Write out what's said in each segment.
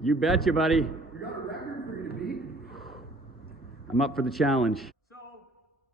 You betcha, buddy. We got a record for you to beat. I'm up for the challenge. So,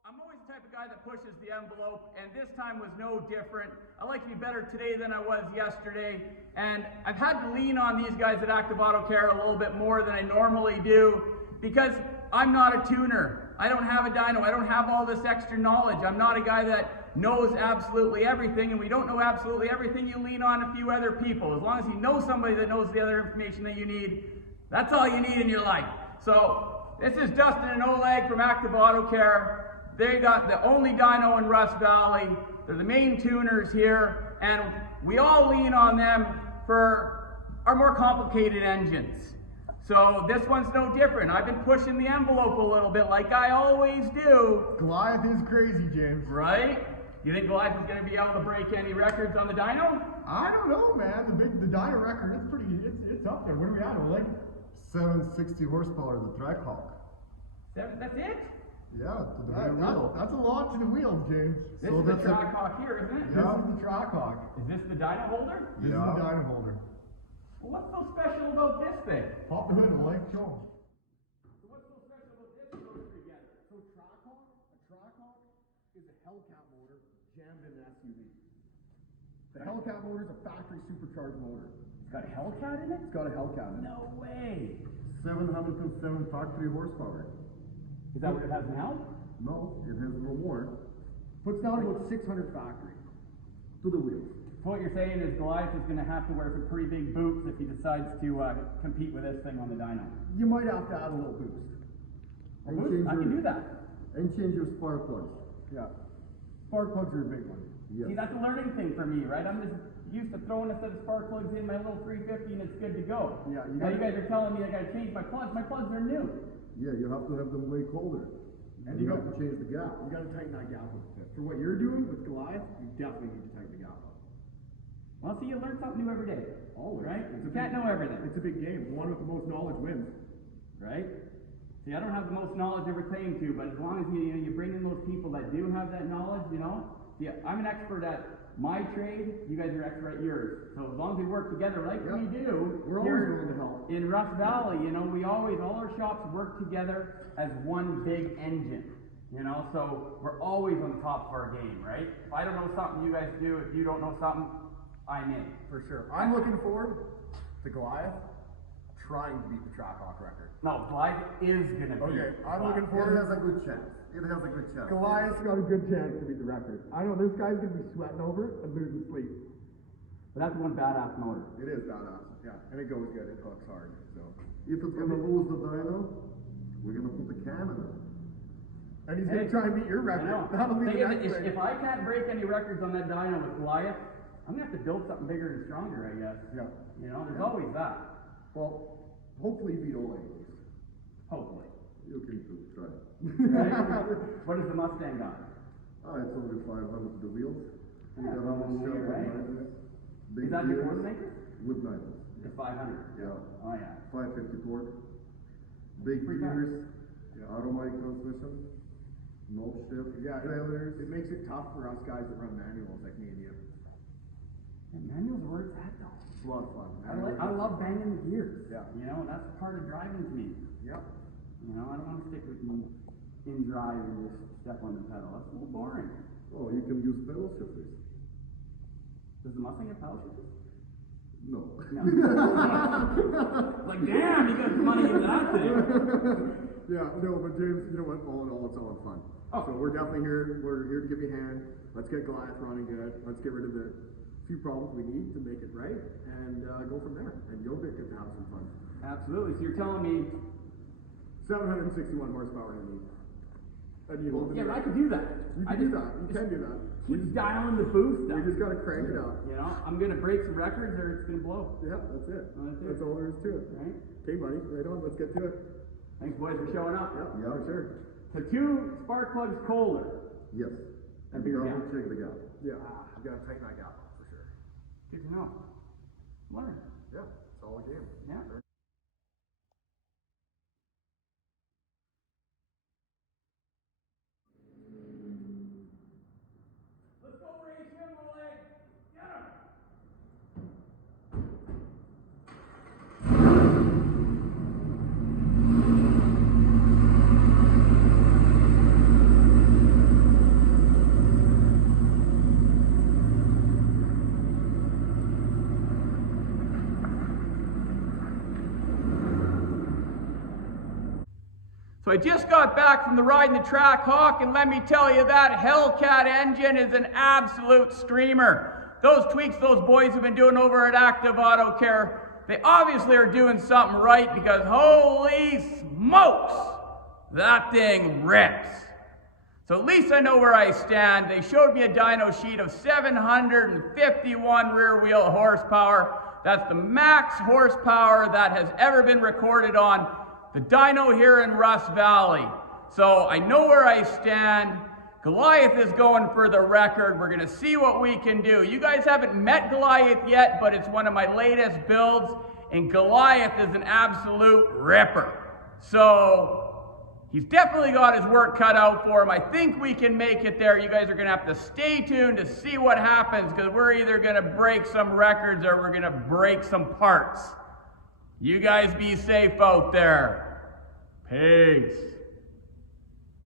I'm always the type of guy that pushes the envelope, and this time was no different. I like to be better today than I was yesterday, and I've had to lean on these guys at Active Auto Care a little bit more than I normally do, because I'm not a tuner. I don't have a dyno. I don't have all this extra knowledge. I'm not a guy that knows absolutely everything, and we don't know absolutely everything. You lean on a few other people. As long as you know somebody that knows the other information that you need, that's all you need in your life. So, this is Dustin and Oleg from Active Auto Care. They got the only dyno in Rust Valley. They're the main tuners here, and we all lean on them for our more complicated engines. So this one's no different. I've been pushing the envelope a little bit like I always do. Goliath is crazy, James. Right? You think Goliath is going to be able to break any records on the dyno? I don't know, man. The dyno record is pretty. It's up there. What are we at, Oleg? 760 horsepower, the Trackhawk. That's it? Yeah, to the rear wheel. That's a lot to the wheels, James. This is the Trackhawk here, isn't it? This is the Trackhawk. Is this the dyno holder? This is the dyno holder. Well, what's so special about this thing? Pop the hood, Oleg. Show 'em. So what's so special about this motor together? So a Trackhawk is a Hellcat motor jammed in an SUV. The Hellcat motor is a factory supercharged motor. It's got a Hellcat in it? It's got a Hellcat in it. No way. 707 factory horsepower. Is that what it has now? No, it has no more. Puts down about 600 factory. To the wheels. So what you're saying is Goliath is going to have to wear some pretty big boots if he decides to compete with this thing on the dyno. You might have to add a little boost. And I can do that. And change your spark plugs. Yeah. Spark plugs are a big one. Yes. See, that's a learning thing for me, right? I'm just used to throwing a set of spark plugs in my little 350 and it's good to go. Yeah. Now you guys are telling me I got to change my plugs. My plugs are new. Yeah, you have to have them way colder. And you have to change the gap. You got to tighten that gap up a bit. For what you're doing with Goliath, you definitely need to tighten the gap up. Well, see, you learn something new every day. Always. Right? You can't know everything. It's a big game. The one with the most knowledge wins. Right? See, I don't have the most knowledge ever claimed to, but as long as you bring in those people that do have that knowledge, see, I'm an expert at my trade, you guys are expert at yours. So as long as we work together like we do, we're always willing to help. In Rust Valley, we always, all our shops work together as one big engine. So we're always on top of our game, right? If I don't know something, you guys do. If you don't know something, I'm in. For sure. I'm looking forward to Goliath trying to beat the Trackhawk record. No, Goliath is going to beat. Okay, I'm looking It forward. has a good chance. It has a good chance. Goliath's got a good chance to beat the record. I know this guy's going to be sweating over it and losing sleep. But that's one badass motor. It is badass. Yeah, and it goes good. It hooks hard. So. If it's gonna lose the dyno, we're gonna put the cam in it. And he's going to try and beat your record. That'll be the next thing. If I can't break any records on that dyno with Goliath, I'm going to have to build something bigger and stronger, I guess. Yeah. There's always that. Well, hopefully you beat Oleg. Hopefully. You can try. Right? What does the Mustang got? It's only 500 to the wheels. We Yeah, got well, shell right? with big Is that gears, before the maker? with nitrous. It's 500. Yeah. Oh, yeah. 550 torque. Big Pretty gears. Yeah. Automatic transmission. No shift. Yeah, trailers. it makes it tough for us guys that run manuals like me and you. And manuals are where it's at, though. It's a lot of fun. I love banging the gears. Yeah. That's part of driving to me. Yeah. I don't want to stick with you in drive and just step on the pedal. That's a little boring. Oh, you can use pedal shifters. Does the Mustang have pedal shifters? No. No. Like, damn, you got some money into that thing. Yeah, no, but James, you know what? All in all, it's all in fun. Oh. So we're definitely here. We're here to give you a hand. Let's get Goliath running good. Let's get rid of the few problems we need to make it right, and go from there. And you'll get to have some fun. Absolutely. So you're telling me 761 horsepower you need. And you hold it. yeah, but I could do that. You can do that. You can do that. Keep dialing the boost up. We just gotta crank it up. I'm gonna break some records or it's gonna blow. Yeah, that's it. That's it. That's all there is to it. Right? Okay, buddy. Right on. Let's get to it. Thanks, boys, for showing up. Yeah, for sure. So 2 spark plugs colder. Yes. And And bigger double gap. check the gap. Yeah, you gotta tighten that gap up for sure. Good to know. Learn. Yeah, it's all a game. Yeah. Let's go race him, Oleg. Get him. So I just got back from the ride in the track hawk, and let me tell you, that Hellcat engine is an absolute streamer. Those tweaks those boys have been doing over at Active Auto Care, they obviously are doing something right, because holy smokes, that thing rips. So at least I know where I stand. They showed me a dyno sheet of 751 rear wheel horsepower. That's the max horsepower that has ever been recorded on the dyno here in Russ Valley. So I know where I stand. Goliath is going for the record. We're gonna see what we can do. You guys haven't met Goliath yet, but it's one of my latest builds, and Goliath is an absolute ripper. So he's definitely got his work cut out for him. I think we can make it there. You guys are gonna have to stay tuned to see what happens, because we're either gonna break some records or we're gonna break some parts. You guys be safe out there. Peace.